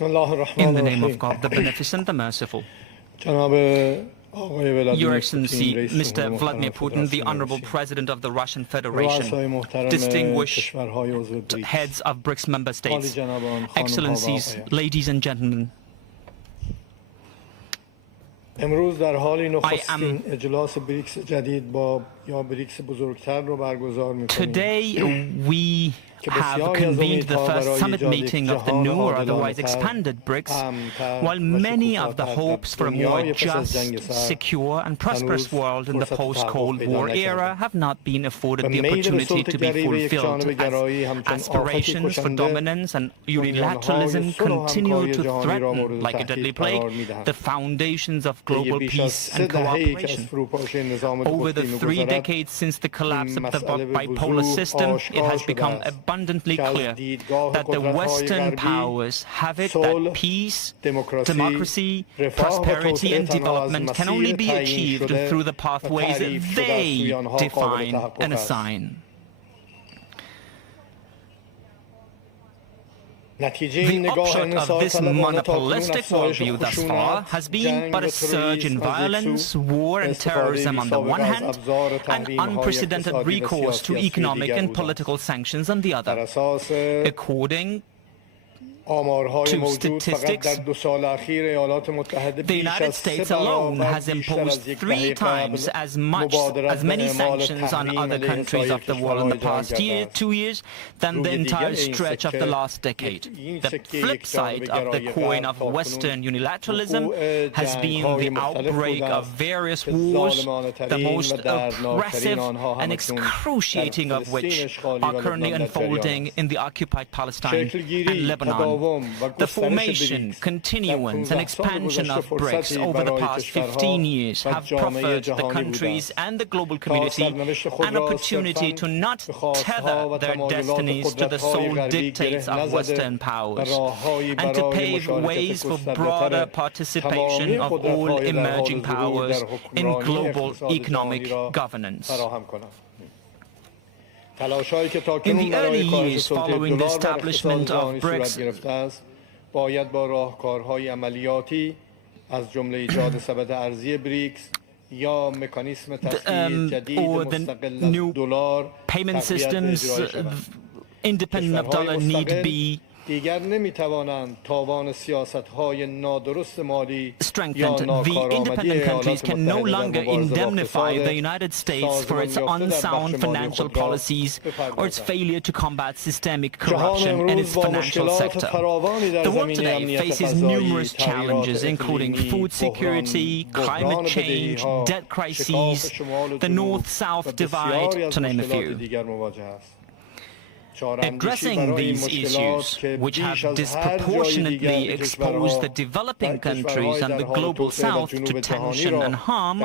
In the name of God, the Beneficent, the Merciful. Your Excellency, Mr. Vladimir Putin, the Honorable President of the Russian Federation, distinguished heads of BRICS member states, Excellencies, ladies and gentlemen, today we have convened the first summit meeting of the new or otherwise expanded BRICS, while many of the hopes for a more just, secure and prosperous world in the post-Cold War era have not been afforded the opportunity to be fulfilled, as aspirations for dominance and unilateralism continue to threaten, like a deadly plague, the foundations of global peace and cooperation. Over the 3 decades since the collapse of the bipolar system, it has become abundantly clear that the Western powers have it that peace, democracy, prosperity and development can only be achieved through the pathways they define and assign. The upshot of this monopolistic worldview thus far has been but a surge in violence, war and terrorism on the one hand, and unprecedented recourse to economic and political sanctions on the other. According to statistics, the United States alone has imposed 3 times as many sanctions on other countries of the world in the past 2 years than the entire stretch of the last decade. The flip side of the coin of Western unilateralism has been the outbreak of various wars, the most oppressive and excruciating of which are currently unfolding in the occupied Palestine and Lebanon. The formation, continuance and expansion of BRICS over the past 15 years have proffered the countries and the global community an opportunity to not tether their destinies to the sole dictates of Western powers, and to pave ways for broader participation of all emerging powers in global economic governance. In the early years following the establishment of BRICS, or the new payment systems independent of dollar need be strengthened. The independent countries can no longer indemnify the United States for its unsound financial policies or its failure to combat systemic corruption in its financial sector. The world today faces numerous challenges, including food security, climate change, debt crises, the North-South divide, to name a few. Addressing these issues, which have disproportionately exposed the developing countries and the global South to tension and harm,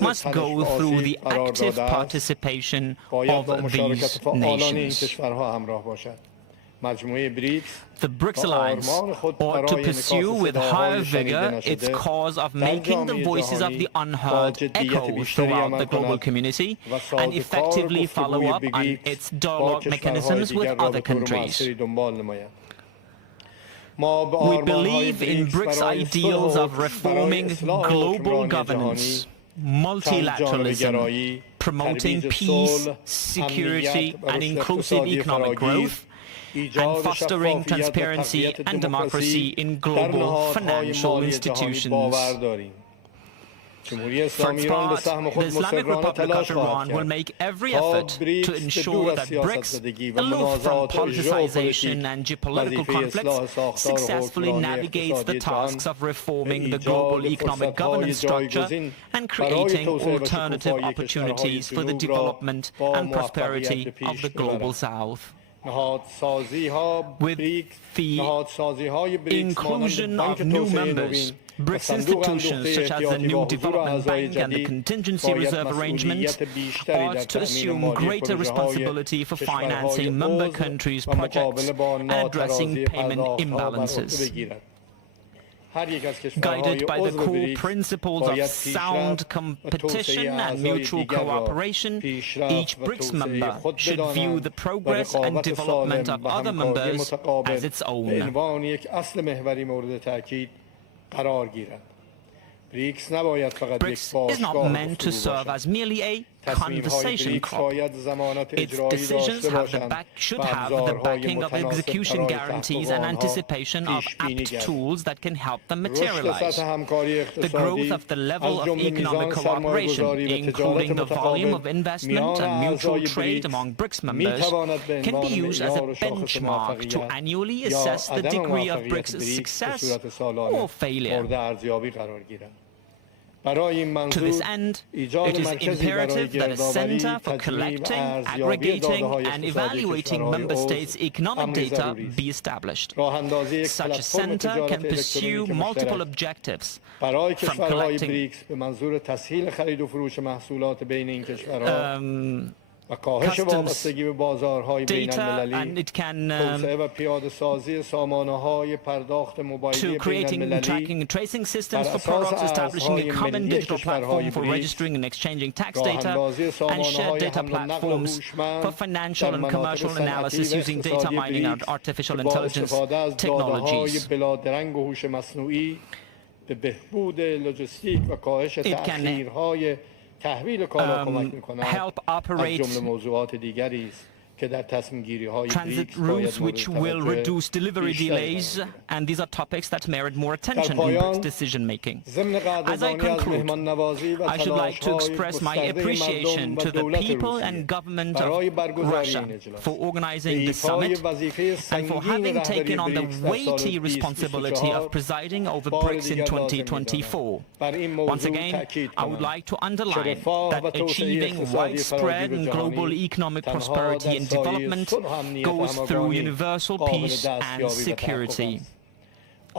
must go through the active participation of these nations. The BRICS Alliance ought to pursue with higher vigor its cause of making the voices of the unheard echo throughout the global community and effectively follow up on its dialogue mechanisms with other countries. We believe in BRICS ideals of reforming global governance, multilateralism, promoting peace, security and inclusive economic growth, and fostering transparency and democracy in global financial institutions. For its part, the Islamic Republic of Iran will make every effort to ensure that BRICS, aloof from politicization and geopolitical conflicts, successfully navigates the tasks of reforming the global economic governance structure and creating alternative opportunities for the development and prosperity of the global South. With the inclusion of new members, BRICS institutions such as the new Development Bank and the Contingency Reserve Arrangement ought to assume greater responsibility for financing member countries' projects and addressing payment imbalances. Guided by the core principles of sound competition and mutual cooperation, each BRICS member should view the progress and development of other members as its own. BRICS is not meant to serve as merely a conversation crop. Its decisions should have the backing of execution guarantees and anticipation of apt tools that can help them materialize. The growth of the level of economic cooperation, including the volume of investment and mutual trade among BRICS members, can be used as a benchmark to annually assess the degree of BRICS' success or failure. To this end, it is imperative that a center for collecting, aggregating, and evaluating member states' economic data be established. Such a center can pursue multiple objectives, from collecting customs data, and it can to creating tracking and tracing systems for products, establishing a common digital platform for registering and exchanging tax data, and shared data platforms for financial and commercial analysis using data mining and artificial intelligence technologies. It can help operate transit routes which will reduce delivery delays, and these are topics that merit more attention in BRICS decision-making. As I conclude, I should like to express my appreciation to the people and government of Russia for organizing this summit and for having taken on the weighty responsibility of presiding over BRICS in 2024. Once again, I would like to underline that achieving widespread and global economic prosperity and development goes through universal peace and security.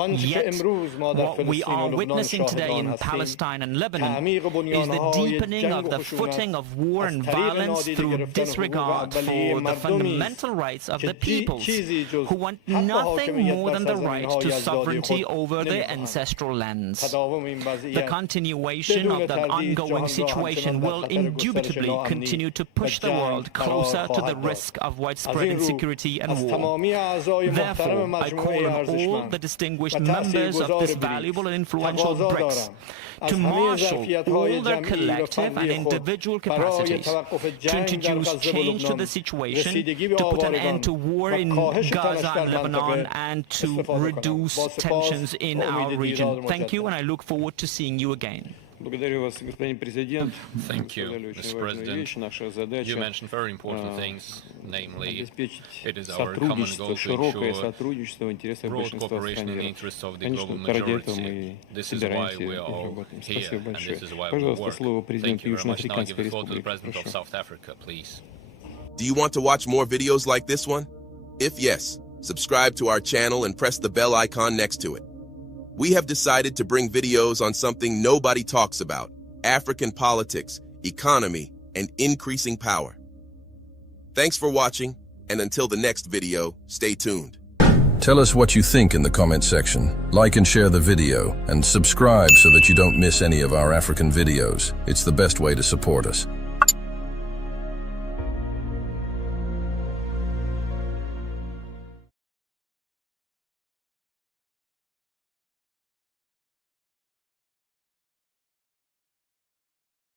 Yet, what we are witnessing today in Palestine and Lebanon is the deepening of the footing of war and violence through disregard for the fundamental rights of the peoples, who want nothing more than the right to sovereignty over their ancestral lands. The continuation of the ongoing situation will indubitably continue to push the world closer to the risk of widespread insecurity and war. Therefore, I call on all the distinguished members of this valuable and influential BRICS to marshal all their collective and individual capacities to introduce change to the situation, to put an end to war in Gaza and Lebanon, and to reduce tensions in our region. Thank you, and I look forward to seeing you again. Thank you, Mr. President. You mentioned very important things, namely, it is our common goal to ensure broad cooperation in the interests of the global majority. This is why we are all here, and this is why we work. Thank you very much. Now I give the floor to the President of South Africa, please. Do you want to watch more videos like this one? If yes, subscribe to our channel and press the bell icon next to it. We have decided to bring videos on something nobody talks about: African politics, economy, and increasing power. Thanks for watching, and until the next video, stay tuned. Tell us what you think in the comment section. Like and share the video, and subscribe so that you don't miss any of our African videos. It's the best way to support us.